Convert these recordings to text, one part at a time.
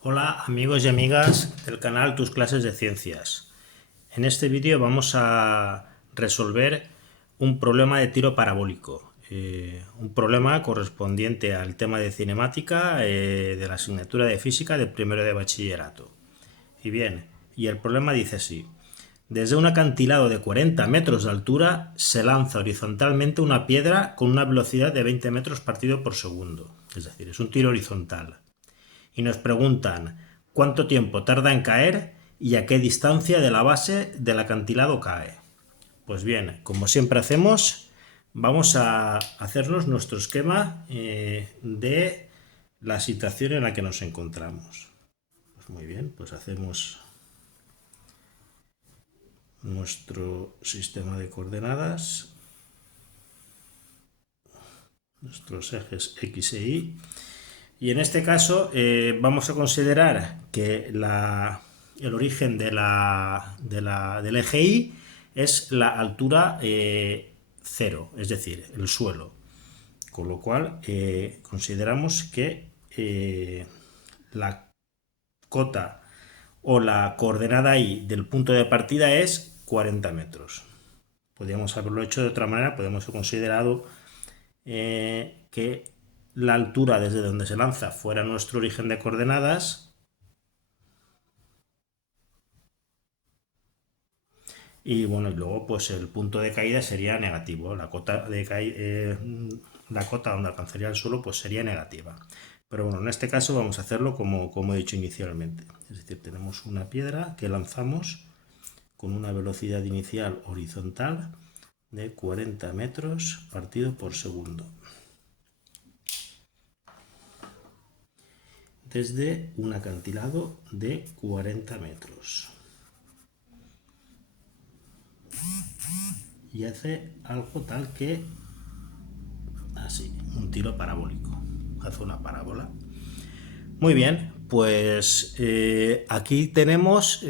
Hola amigos y amigas del canal Tus Clases de Ciencias. En este vídeo vamos a resolver un problema de tiro parabólico. Un problema correspondiente al tema de cinemática de la asignatura de física del primero de bachillerato. Y bien, y el problema dice así. Desde un acantilado de 40 metros de altura se lanza horizontalmente una piedra con una velocidad de 20 metros partido por segundo. Es decir, es un tiro horizontal. Y nos preguntan cuánto tiempo tarda en caer y a qué distancia de la base del acantilado cae. Pues bien, como siempre hacemos, vamos a hacernos nuestro esquema de la situación en la que nos encontramos. Pues muy bien, pues hacemos nuestro sistema de coordenadas, nuestros ejes X e Y. Y en este caso vamos a considerar que el origen del eje Y es la altura 0, es decir, el suelo. Con lo cual consideramos que la cota o la coordenada Y del punto de partida es 40 metros. Podríamos haberlo hecho de otra manera, podemos haber considerado que la altura desde donde se lanza fuera nuestro origen de coordenadas y bueno, y luego pues el punto de caída sería negativo, la cota donde alcanzaría el suelo pues sería negativa. Pero bueno, en este caso vamos a hacerlo como he dicho inicialmente. Es decir, tenemos una piedra que lanzamos con una velocidad inicial horizontal de 40 metros partido por segundo. Desde un acantilado de 40 metros. Y hace algo tal que así, un tiro parabólico. Hace una parábola. Muy bien, pues aquí tenemos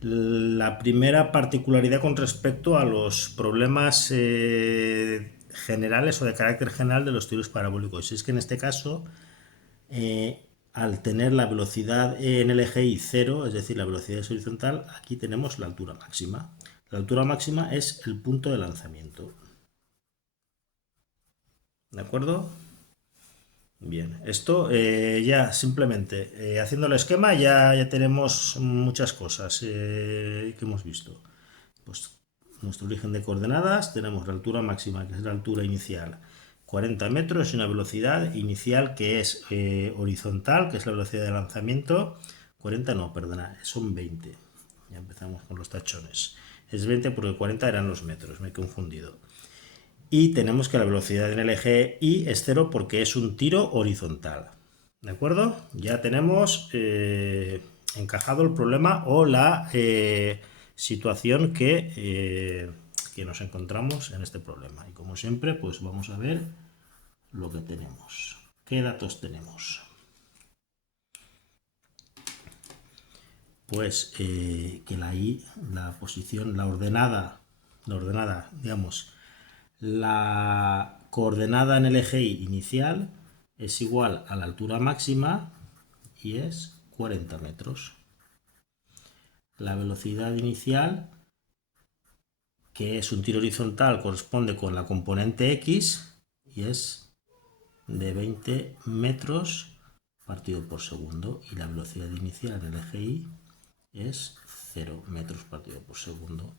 la primera particularidad con respecto a los problemas generales o de carácter general de los tiros parabólicos. Es que en este caso, al tener la velocidad en el eje Y cero, es decir, la velocidad es horizontal, aquí tenemos la altura máxima. La altura máxima es el punto de lanzamiento. ¿De acuerdo? Bien, esto ya simplemente haciendo el esquema ya tenemos muchas cosas que hemos visto. Pues nuestro origen de coordenadas, tenemos la altura máxima, que es la altura inicial, 40 metros, y una velocidad inicial que es horizontal, que es la velocidad de lanzamiento, 40 no, perdona, son 20. Ya empezamos con los tachones. Es 20 porque 40 eran los metros, me he confundido. Y tenemos que la velocidad en el eje Y es 0 porque es un tiro horizontal. ¿De acuerdo? Ya tenemos encajado el problema o la situación que nos encontramos en este problema. Y como siempre, pues vamos a ver lo que tenemos. ¿Qué datos tenemos? Pues que la posición, la ordenada, digamos, la coordenada en el eje Y inicial es igual a la altura máxima y es 40 metros. La velocidad inicial, que es un tiro horizontal, corresponde con la componente X y es de 20 metros partido por segundo. Y la velocidad inicial en el eje Y es 0 metros partido por segundo.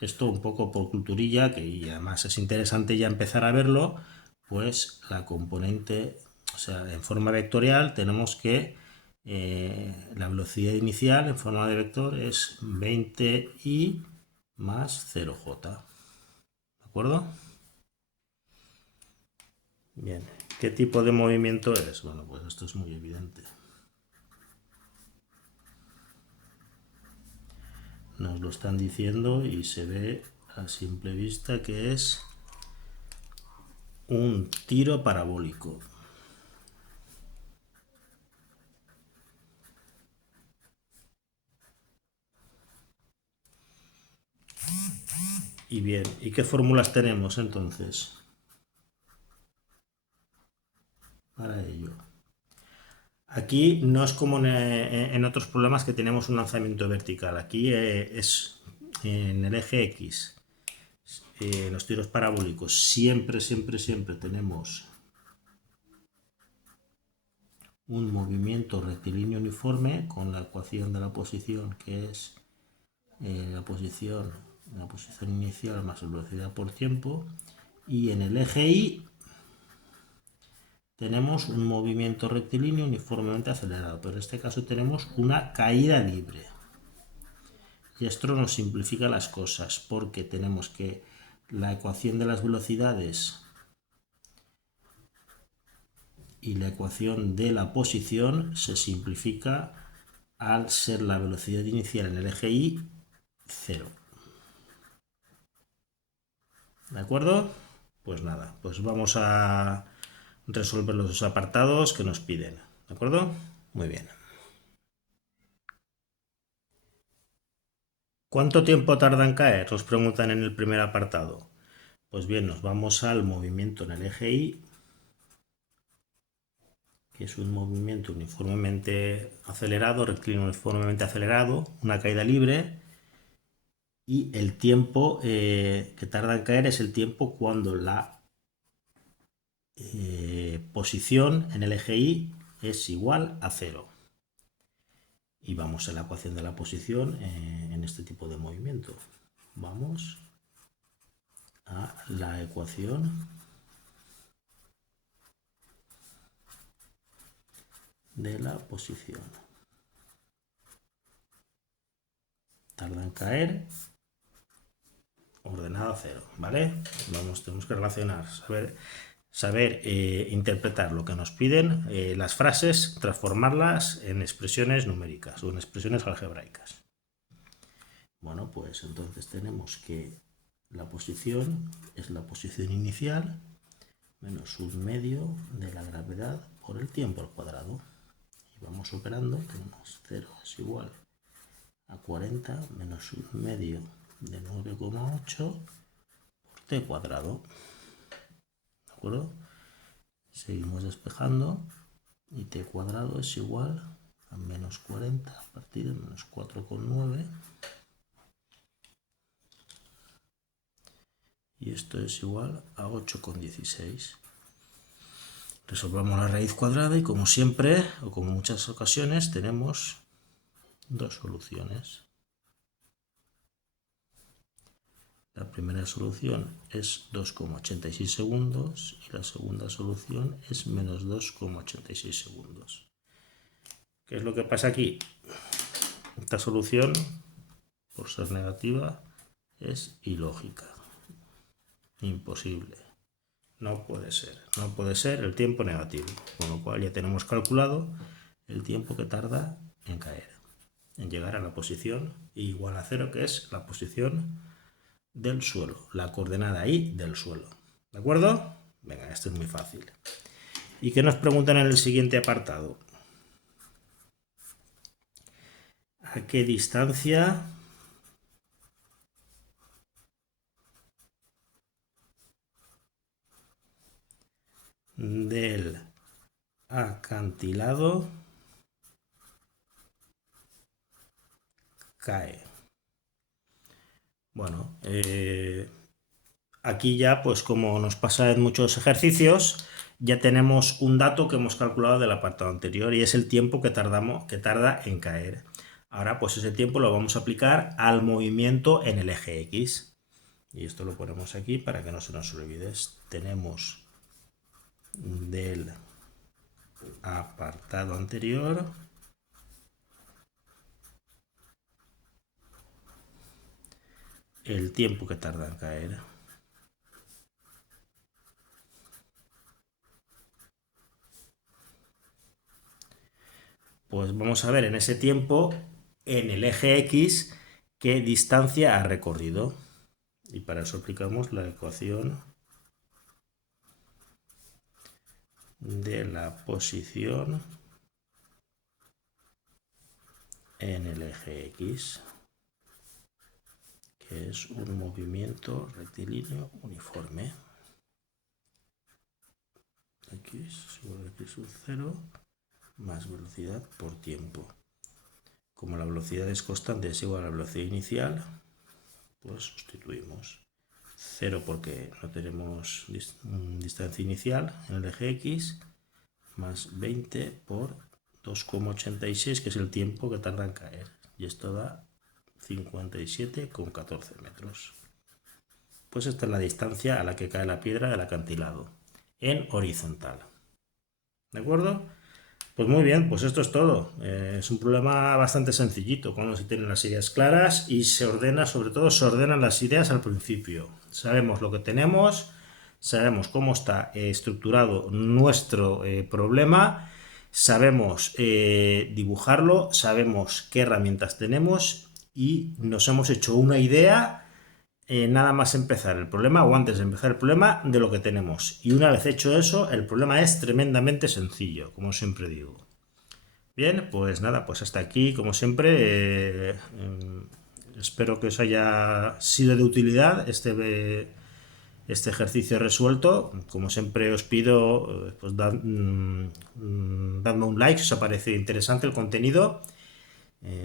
Esto un poco por culturilla, que además es interesante ya empezar a verlo, pues la componente, o sea, en forma vectorial tenemos que la velocidad inicial en forma de vector es 20i más 0j. ¿De acuerdo? Bien, ¿qué tipo de movimiento es? Bueno, pues esto es muy evidente. Nos lo están diciendo y se ve a simple vista que es un tiro parabólico. Y bien, ¿y qué fórmulas tenemos entonces para ello? Aquí no es como en otros problemas que tenemos un lanzamiento vertical. Aquí es en el eje X, en los tiros parabólicos, siempre tenemos un movimiento rectilíneo uniforme con la ecuación de la posición, que es la posición inicial más la velocidad por tiempo, y en el eje Y tenemos un movimiento rectilíneo uniformemente acelerado, pero en este caso tenemos una caída libre. Y esto nos simplifica las cosas porque tenemos que la ecuación de las velocidades y la ecuación de la posición se simplifica al ser la velocidad inicial en el eje Y 0. ¿De acuerdo? Pues nada, pues vamos a resolver los dos apartados que nos piden. ¿De acuerdo? Muy bien. ¿Cuánto tiempo tarda en caer? Nos preguntan en el primer apartado. Pues bien, nos vamos al movimiento en el eje Y, que es un movimiento uniformemente acelerado, rectilíneo uniformemente acelerado, una caída libre, y el tiempo que tarda en caer es el tiempo cuando la posición en el eje Y es igual a 0. Y vamos a la ecuación de la posición en este tipo de movimiento. Vamos a la ecuación de la posición. Tarda en caer, ordenada a 0, ¿vale? Tenemos que relacionar, saber interpretar lo que nos piden, las frases, transformarlas en expresiones numéricas o en expresiones algebraicas. Bueno, pues entonces tenemos que la posición es la posición inicial menos un medio de la gravedad por el tiempo al cuadrado. Y vamos operando, tenemos 0 es igual a 40 menos un medio de 9,8 por t cuadrado. ¿De acuerdo? Seguimos despejando y t cuadrado es igual a menos 40 a partir de menos 4,9. Y esto es igual a 8,16. Resolvamos la raíz cuadrada y como siempre, o como en muchas ocasiones, tenemos dos soluciones. La primera solución es 2,86 segundos y la segunda solución es menos 2,86 segundos. ¿Qué es lo que pasa aquí? Esta solución, por ser negativa, es ilógica. Imposible. No puede ser el tiempo negativo, con lo cual ya tenemos calculado el tiempo que tarda en caer, en llegar a la posición igual a 0, que es la posición del suelo, la coordenada Y del suelo. ¿De acuerdo? Venga, esto es muy fácil. ¿Y qué nos preguntan en el siguiente apartado? ¿A qué distancia del acantilado cae? Bueno, aquí ya, pues como nos pasa en muchos ejercicios, ya tenemos un dato que hemos calculado del apartado anterior y es el tiempo que tarda en caer. Ahora, pues ese tiempo lo vamos a aplicar al movimiento en el eje X. Y esto lo ponemos aquí para que no se nos olvide. Tenemos del apartado anterior el tiempo que tarda en caer. Pues vamos a ver en ese tiempo, en el eje X, qué distancia ha recorrido. Y para eso aplicamos la ecuación de la posición en el eje X, que es un movimiento rectilíneo uniforme. X igual a X sub 0 más velocidad por tiempo. Como la velocidad es constante, es igual a la velocidad inicial, pues sustituimos 0 porque no tenemos distancia inicial en el eje X, más 20 por 2,86, que es el tiempo que tarda en caer. Y esto da 57,14 metros. Pues esta es la distancia a la que cae la piedra del acantilado, en horizontal. ¿De acuerdo? Pues muy bien, pues esto es todo. Es un problema bastante sencillito, cuando se tienen las ideas claras y se ordena, sobre todo se ordenan las ideas al principio. Sabemos lo que tenemos, sabemos cómo está estructurado nuestro problema, sabemos dibujarlo, sabemos qué herramientas tenemos y nos hemos hecho una idea nada más empezar el problema o antes de empezar el problema de lo que tenemos. Y una vez hecho eso, el problema es tremendamente sencillo, como siempre digo. Bien, pues nada, pues hasta aquí, como siempre. Espero que os haya sido de utilidad este ejercicio resuelto. Como siempre os pido, pues dadme un like si os ha parecido interesante el contenido.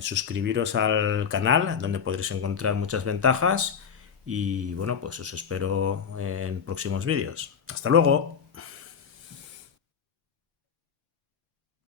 Suscribiros al canal, donde podréis encontrar muchas ventajas. Y bueno, pues os espero en próximos vídeos. ¡Hasta luego!